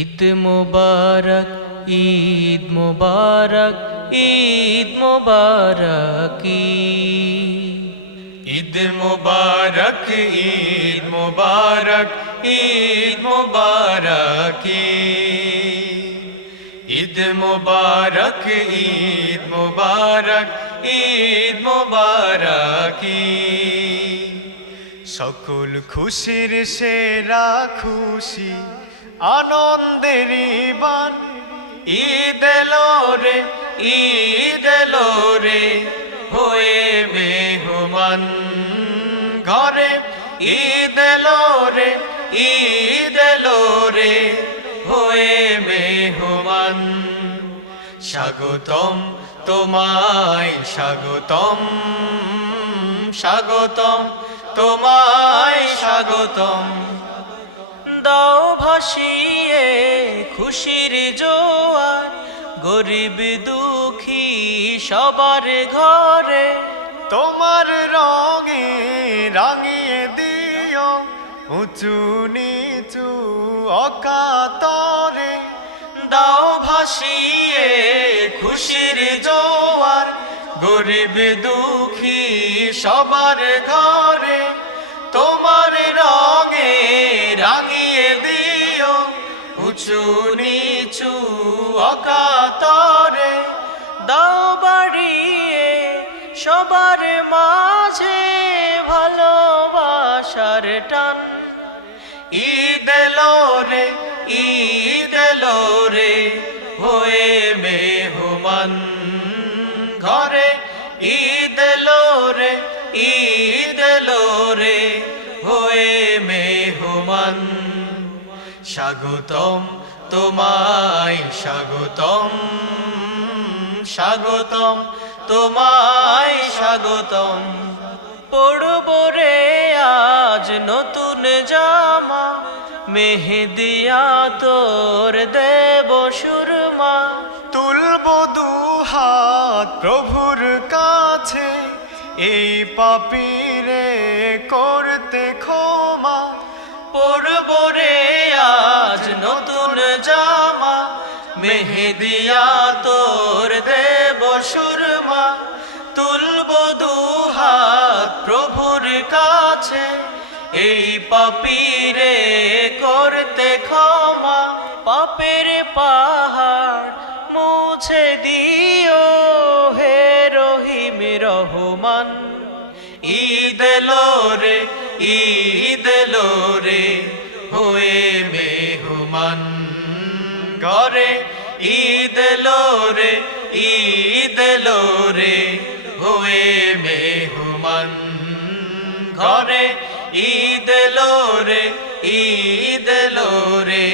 ঈদ মুবারক, ঈদ মুবারক, ঈদ মুবারক, ঈদ মুবারক, ঈদ মুবারক, ঈদ মুবারক, ঈদ মুবারক, ঈদ মুবারক, ঈদ মুবারক। সকল খুশির সেরা খুশি, আনন্দের বান ঈদ এলো রে, ঈদ এলো রে, হয়ে মেহমান ঘরে। ঈদ এলো রে, ঈদ এলো রে, হয়ে মেহমান। স্বাগতম তোমায়, স্বাগতম, স্বাগতম তোমায়, স্বাগতম। দাও ভাসিয়ে খুশির জোয়ার, গরিব দুঃখী সবার ঘরে। তোমার রঙে রাঙিয়ে দিও উঁচু নিচু অকাতরে। দাও ভাসিয়ে খুশির জোয়ার, গরিব দুঃখী সবার ঘরে। তোমার রঙে রাঙিয়ে দিও উঁচু নিচু অকাতরে। দাও বাড়িয়ে সবার মাঝে ভালোবাসার টান। ঈদ এলো রে, ঈদ এলো রে, হয়ে মেহমান ঘরে। ঈদ এলো রে, ঈদ এলো রে, হয়ে মেহমান। স্বাগতম তোমায়, স্বাগতম, স্বাগতম তোমায়, স্বাগতম। পড়ব রে আজ নতুন জামা, মেহেদি আতর দেব সুরমা। তুলব দুহাত প্রভুর কাছে, এই পাপীরে করতে ক্ষমা। পড়ব রে আজ নতুন জামা, মেহেদি আতর দেব সুরমা। তুলব দুহাত প্রভুর কাছে, এই পাপীরে করতে ক্ষমা। পাপের পাহাড় মুছে দিও হে রহিম রহমান। ঈদ এলো রে, ঈদ এলো রে, হয়ে মেহমান ঘরে। ঈদ এলো রে, ঈদ এলো রে, হয়ে মেহমান ঘরে। ঈদ এলো রে, ঈদ এলো রে।